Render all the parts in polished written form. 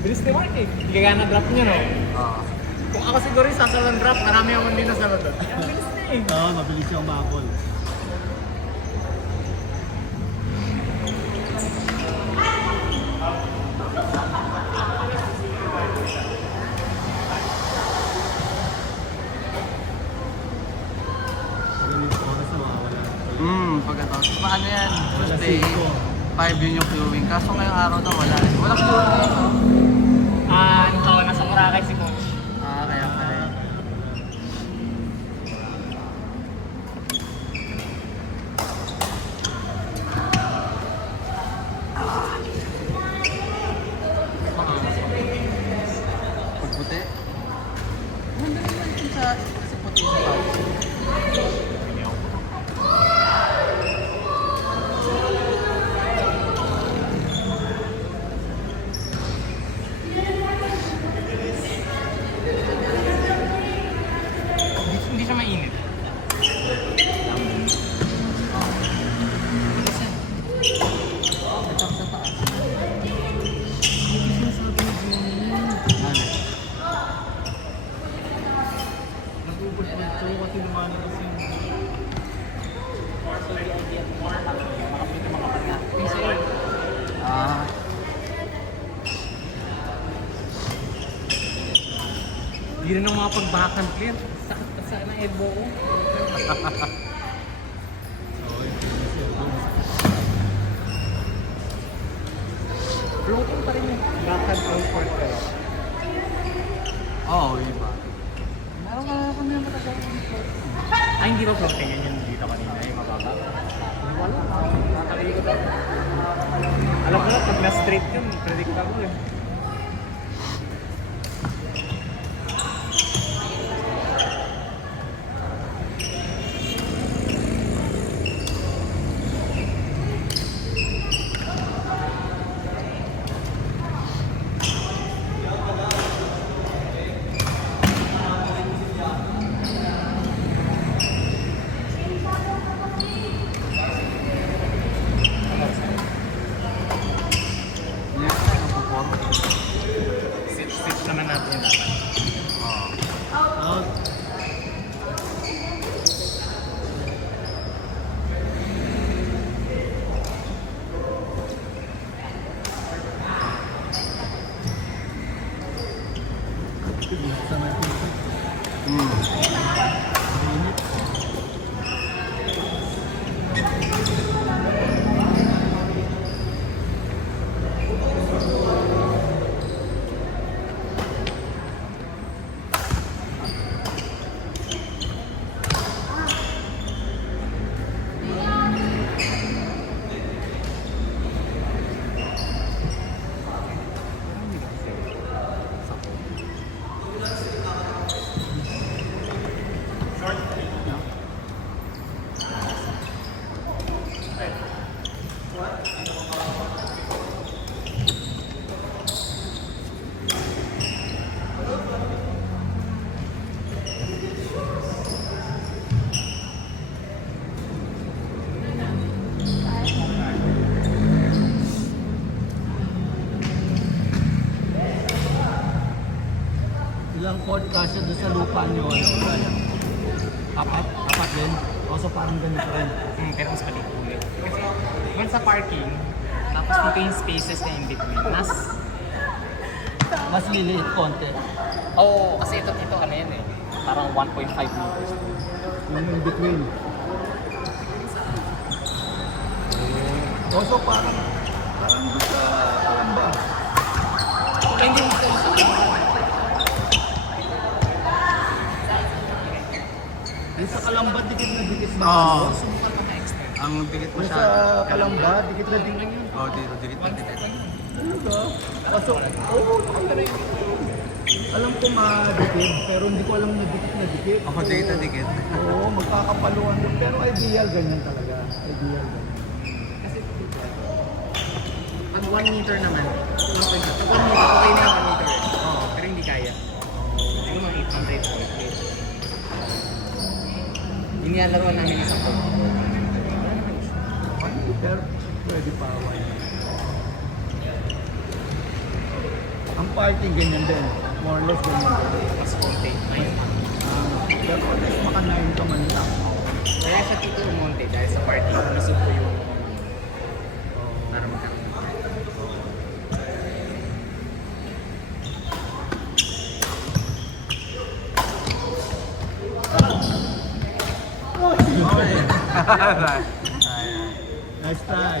Bilis ni Mark eh. Gagana drop niya no? Oo. Kung ako siguro yung sasalan drop, marami akong hindi nasalan doon. Ang bilis na eh. Oo, mabilis siya umabol. Ganun yung oras na mawawala. Pagkatapos. Paano yan? Tuesday, 5 yun yung queuing. Kaso ngayong araw na wala. Wala queuing ngayon. Ano to, nasa Boracay si Coach. Kaya pala. Pagputi? Hindi naman yun sa puti sa tao. Hindi siya mainit. Ito sa taas. Ano? Nagubod po ito kasi lumalabas yung... Ah. Hindi rin ang mga pagbakan clear. Sakit pa sa ng elbow ko. Oo, yung fitness yun. Floating pa rin yung backhand outward ko. Oo, iba. Meron ka kami yung matagal ng Ay, hindi ba floating yan yung dito kanina? Yung mababa? Wala. Nakakalikot ako. Alam ko na, pag na-straight yun, predictable eh. Sit naman natin yung dapat. Oo. Sa natin ito. Init. Ilang cord kasya doon sa lupa nyo, ano, kaya? Apat? Apat din? O so parang ganito rin. Pero mas palit ulit. Kasi once sa parking, tapos dito yung spaces na in between. Mas liliit konti. Oo, kasi ito ano yan eh. Parang 1.5 meters. Yung in between. O so parang doon sa Kalamba. Kaya hindi mo Yung sa Kalamba, dikit na dikit ba? Oo. Ang dikit Yung sa masyado. Kalamba, dikit na dikit yun. Oo, dito, dikit na dikit. Talaga? Kaso, oo, alam ko madikit, pero hindi ko alam na dikit. Ako, dikit na dikit. Oo, magkakapaluan yun. Pero ideal ganyan talaga. Ideal ganyan. Kasi pag 1 meter naman, okay na. Pag 1 meter, okay na yung 1 meter. Oo, pero hindi kaya. Siguro mga 800. Inialaroan namin isa po. Pero pwede pa awan. Ang yung party, ganyan din. More or less ganyan din. Mas konti. Nice. Pero at least maka-9 ka man lang. Kaya siya Tito Monte dahil sa party. Gusto ko yung para magkaroon. Okay. Nice try.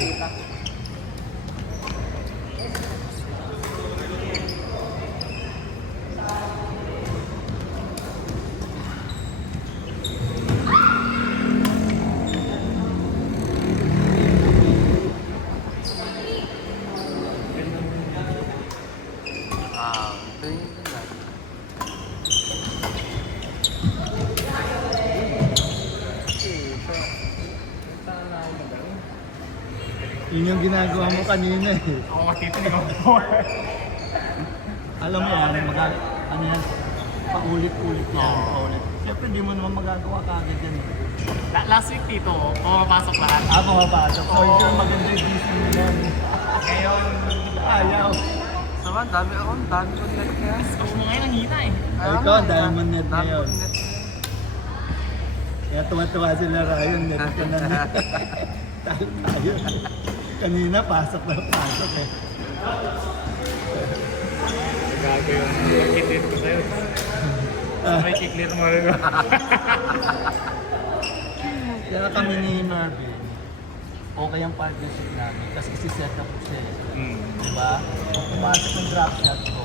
Ito yung ganda. Yun yung ginagawa mo kanina eh. Ako matitinig ako. Alam mo yan, ano yan, paulit-ulit yan, paulit. Siyempre hindi mo naman magagawa kagad yan eh. Last week Tito, pumapasok lahat. Pumapasok. So, sure maganda yung busy mo yan. Ngayon, Ayaw. Sama, dami ko net kaya. gusto mo ngayon ang hina eh. Ikaw, diamond net na yun. Diamond net. Kaya tuwa-tuwa sila Ryan, net ka na net. Tayo. Kanina, pasok na pasok eh. Gago yung kitit ko sa'yo. May kiklir mo rin. Kaya kami ni Marvin, okay ang partnership namin kasi isi-set up ko siya eh. Diba? Kung pumasok ng drop shot ko,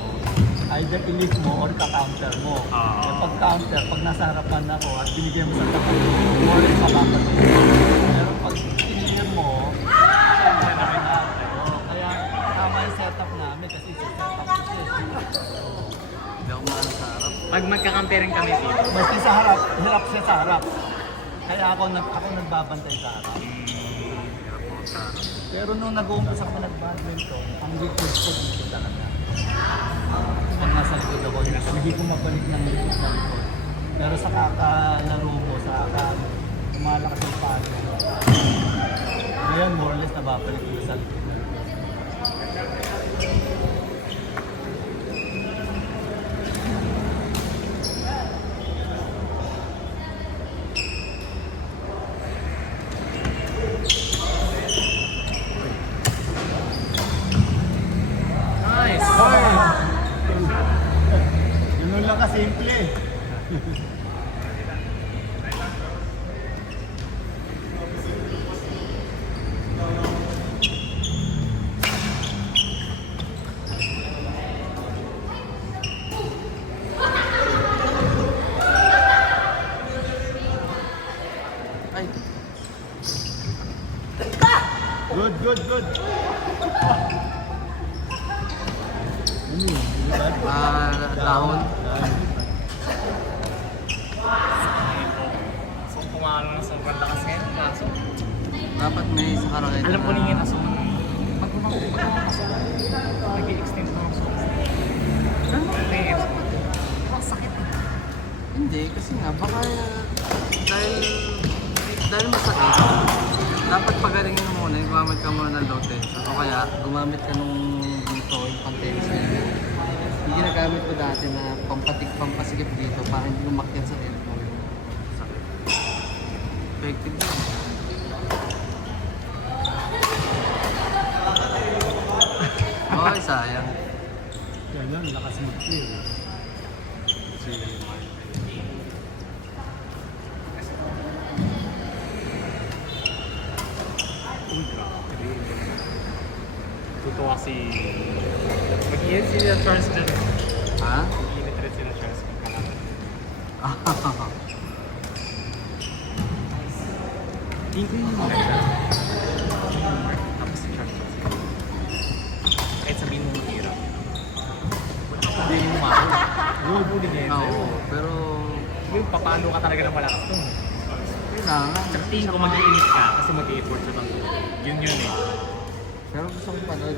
either i-lift mo or ka-counter mo. Ah. Pag counter, pag nasa harapan ako at binigyan mo sa tapat mo, more or less mapapatid. Pero pag tinigil mo, siyempre namin na. Kaya tama yung setup namin kasi isi-set up ko siya. Hindi ako mahal sa harap. Pag magkakampirin kami Tito, Basta sa harap, hirap siya sa harap. Kaya ako nagbabantay sa harap. Hirap ako sa harap. Pero nung nag-uumpisa ako nag-badminton, ang likod ko dito talaga. Pag nasa likod ako, hindi ko mabalik ng likod sa likod. Pero sa kakalaro mo, sa lumalakas yung palo. Ngayon, more or less, nababalik ko sa likod. nice! Ganun lang kasimple. Ay, Good, good, good. Ano yun? dahon. So, pumalo na sobrang lakas ngayon. Kaso, Dapat may sa karoon. alam ko ningin na so, pag pumasok, nag-i-extend mo ang source. Ang sakit eh. Hindi, kasi nga, baka dahil masakit, dapat pagalingin mo muna, gumamit ka muna ng low tension. O kaya, gumamit ka nung dito, yung pang tension. Yung ginagamit ko dati na pampasigip dito para hindi umakyat sa elbow yung sakit. Effective din. Oy, sayang. Ganun, lakas mag-play. Tutuwa si... Mag-iinit sila Charles dyan. Ha? Mag-iinit rin sila Charles magkalaman. Tingin ko yung maganda. Tapos si Charles. Kahit sabihin mo mahirap. Hindi mo mahal. Good, good din Oo, pero... Yung papalo ka talaga ng malakas dun. Kailangan. Tsaka tingin ko mag-iinit ka kasi mag-i-effort sa bang yun eh. Pero gusto kong panood.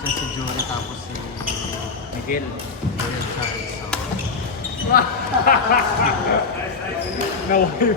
Siya si Jory tapos si Miguel. Jory Charles. So, Naway.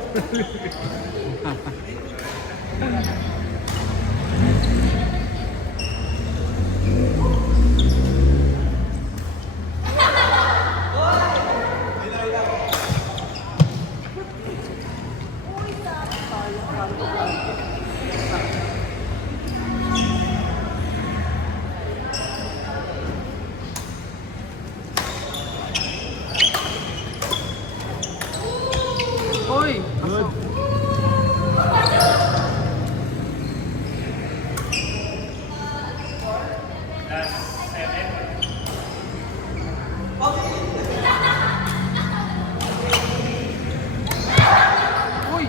Uy!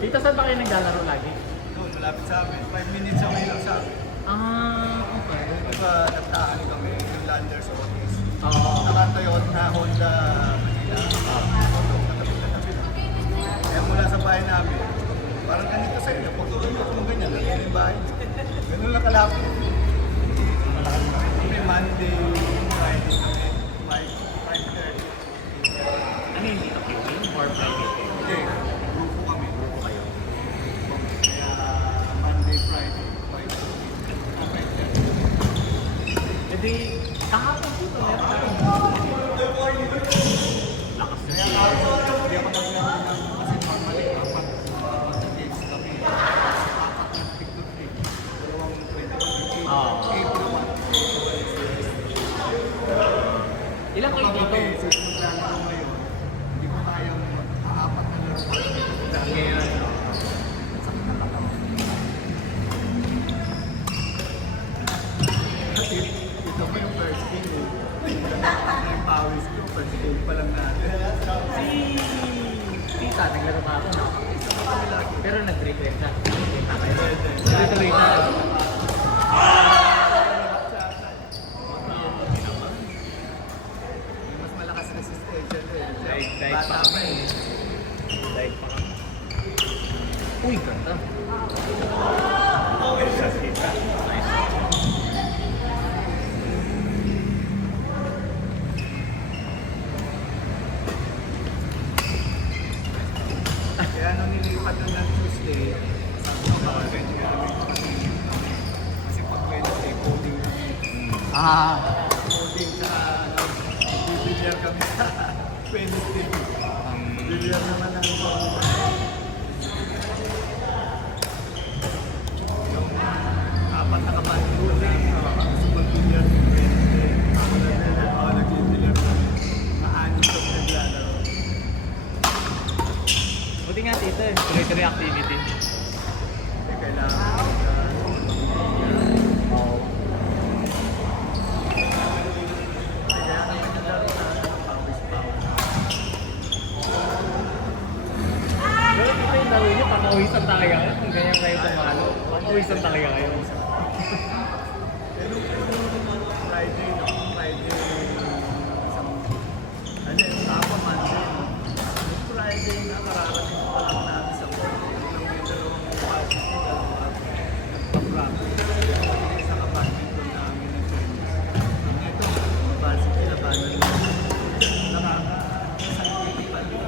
Dito saan ba kayo naglalaro lagi? Doon, malapit sa amin. 5 minutes away lang sa amin. Okay. Diba, nagtaan kami yung Landers office. Oo. Nakatayon na Honda Manila. Katabi na. Kaya mula sa bahay namin, parang ganito sa inyo. Pag tulog mo ganyan, ganyan yung bahay niyo. Ganun lang kalapit. Kami Monday, Friday kami. 5:30. Ano yung dito queuing or private? Hindi, grupo kami. Grupo kayo. Kaya Monday, Friday, 5:30. E di, kahapon dito meron tayo. Lakas na Kaya siya. hindi ako naglaro ng kasi normally kapag games kami, apat na pick-to-pick. Dalawang 20. Oo. 8 naman. Ilang kayo dito? Since maglalaro ngayon, hindi ko kayang aapat na laro pa. Ngayon. Sakit na lang ako. Kasi ito pa yung first game eh. Wala na yung pawis ko. First game pa lang natin. Si Tita, naglaro pa ako, no? Isa pa kami lagi. Pero nag-regret na. Pwede. Tuloy-tuloy na. Mas malakas na si Station eh. Daig Bata pa. pa eh. Daig pa kami. Uy, ganda. Nice. Kaya nung nilipat doon ng Tuesday, sabi ko baka pwede ka namin kasi pag Wednesday, coding kami. Ah, Coding sa bibilyar kami sa Wednesday. Bibilyar naman ang yung apat na kapatid na gusto mag-bilyar yung Wednesday. Ako na nag-bilyar kami. Maanin ko naglalaro. Buti nga Tita, tuloy-tuloy activity. Kasi kailangan Oo. kaya kami naglaro sa pawis-pawis. Pero ito yung laro niyo, pakawisan talaga kayo. Kung ganyan kayo sa malo, pakawisan talaga kayo. Friday, no? Friday, isang, ano yun, Sapa, Monday, no? Yung Friday na, kararating ko pa lang natin sa court. Yung may dalawang capacity, dalawa, nagpa-practice. Isa ka badminton namin ng tennis. Ang ito, capacity, labanan mo. Nakaka-scientific pa rin.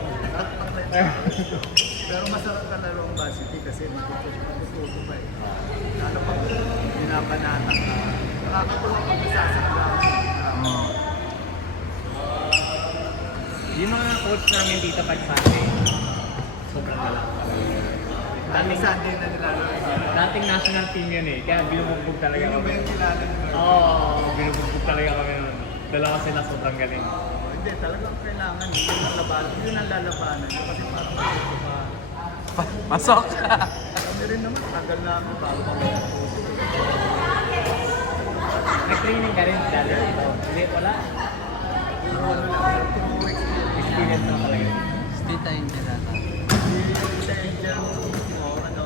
Pero masarap ka laro ang varsity kasi matututo pa eh. Lalo pag binabanatan ka, nakakatuwa pag isasagla mo. Yung mga coach namin dito pag Sunday, sobrang lalaki talaga. Dating Sunday na nilalaro. Dating national team yun eh, kaya binubugbog talaga Yun yung ba kami. yung kilala ni Mark? Oo, binubugbog talaga kami nun. Dalawa sila sobrang galing. Hindi, talagang kailangan yun ang labanan. Yun ang lalabanan. Kasi parang matuto pa. pasok! Kami rin naman, tagal namin bago kami natuto. Nag-training ka rin dali dito. Hindi, wala. Pero ano lang, 2 weeks na. Experience na talaga. Stay tayo dyan natin. Sa Indian, ano,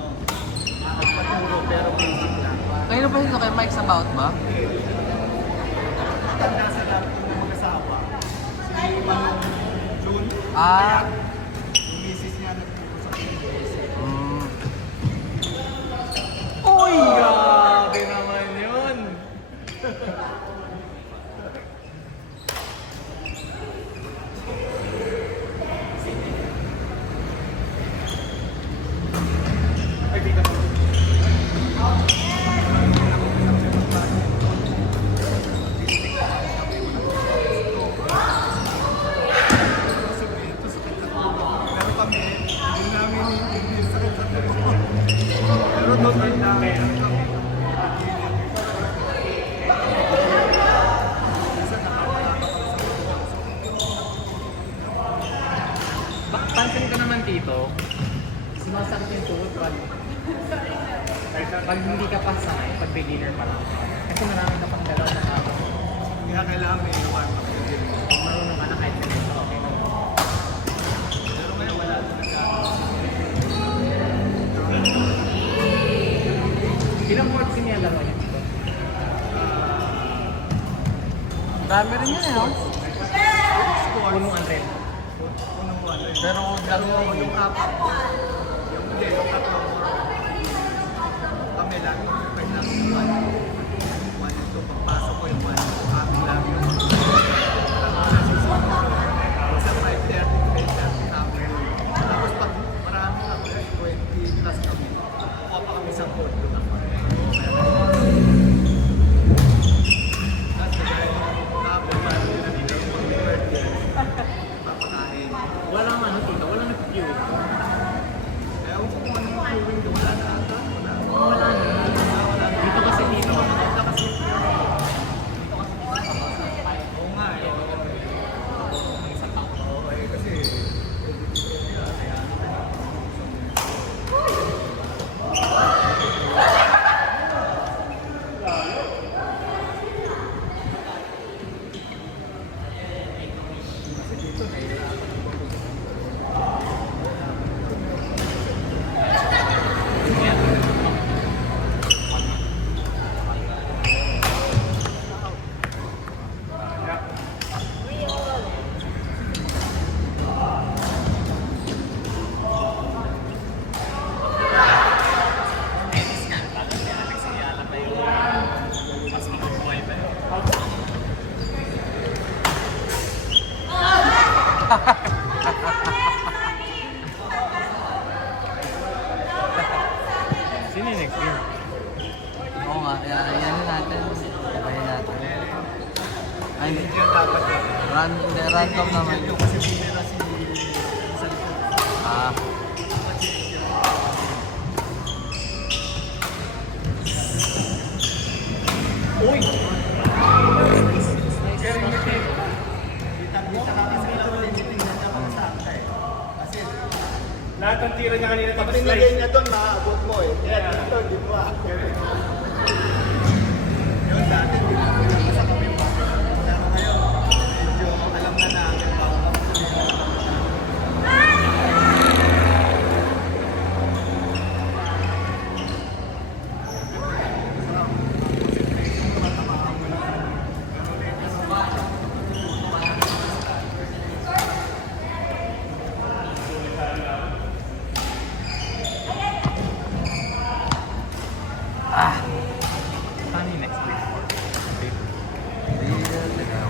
nagpaturo pero basic lang. Kayo na ba dito kay Mike's About ba? Nasa lahat ng mag-asawa, si Manong June, Ah, yung misis niya nagturo sa Pilipinas. Uy! Grabe naman yun! Ay, di ka pa. Pansin ko naman dito, sumasakit yung tuhod pag hindi ka pa sanay, pag beginner pa lang. Kasi marami ka pang galaw na tao. Kaya kailangan may warm up. Marunong ka na kahit ganito. Okay. Pero ngayon wala talaga. Ilang words niya laro niya dito? Dami rin yun eh, oh. Punong 100. Unang wala. Pero laro Yung apat. Yung hindi, yung tatlo. Kami lang, pwede lang yung one. One and two. Pagpasok ko yung one. Kami lang yung sa 5:30, 10:30 kami. Tapos pag marami kami, 20 plus kami. Kuha pa kami sa board. Papakain. Walang ano dito, walang view. Kaya kung kung anong viewing doon, wala na ata. Wala na. Dito kasi dito. Oo nga eh. Okay, kasi Sino yung next game? Oo nga, yan natin. Kaya natin. Ay, hindi yun dapat yun. random naman. Yung kasi pinira si sa likod. Ah, Uy! Kita ka kasi lang ulit titingnan niya kung saan ka eh. Kasi Lahat ng tira niya kanina pag tinigay niya doon, maaabot mo eh. Kaya dito, di mo aakyat. Yun, dati di mo pinag-usa kami pa. Pero ngayon, medyo alam na namin bago kami Saan yung next game? hindi talaga.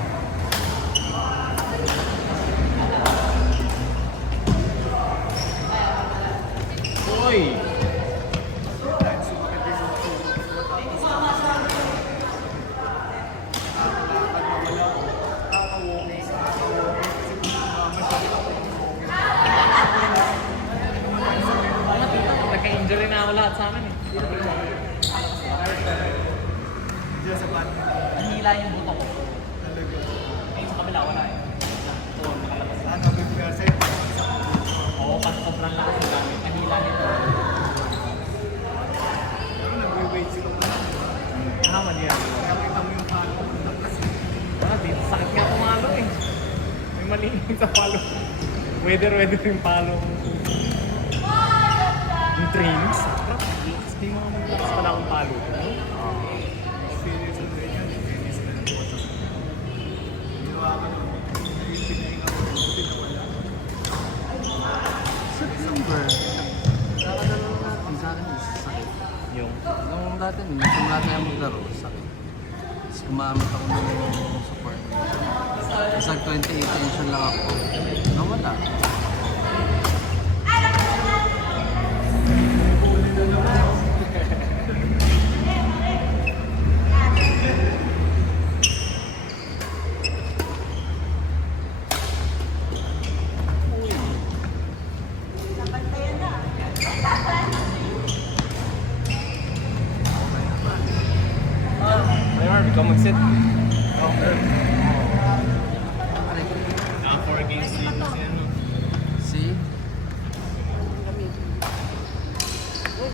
Uy! Nagka-injury na ako lahat sa amin eh. Diyan sa band. Nahila yung buto ko. Talaga. Ngayon sa kabila, wala eh. Ito, nakalabas. Ano, bibigyan sa'yo? Oo, pag sobrang lakas yung gamit. Nahila nito. Pero nag-wait sila mo lang. Nahaman yan. Kaya kita mo yung palo. Wala, dito sakit nga pumalo eh. May maliit sa palo. Weather yung palo. Yung training, sarap. Hindi mo maglakas pala akong palo. Finish na rin yan. Finish na rin. Ginawa ka nung pinahinga mo. Buti na wala. September. Kakadalo natin sa akin, sakit. Yung Nung dati, nung simula tayo maglaro, sakit. Tapos gumamit ako ng support. Tapos nag-20 tension lang ako. Nawala. Marv, ikaw mag-sit. Oh, Marv.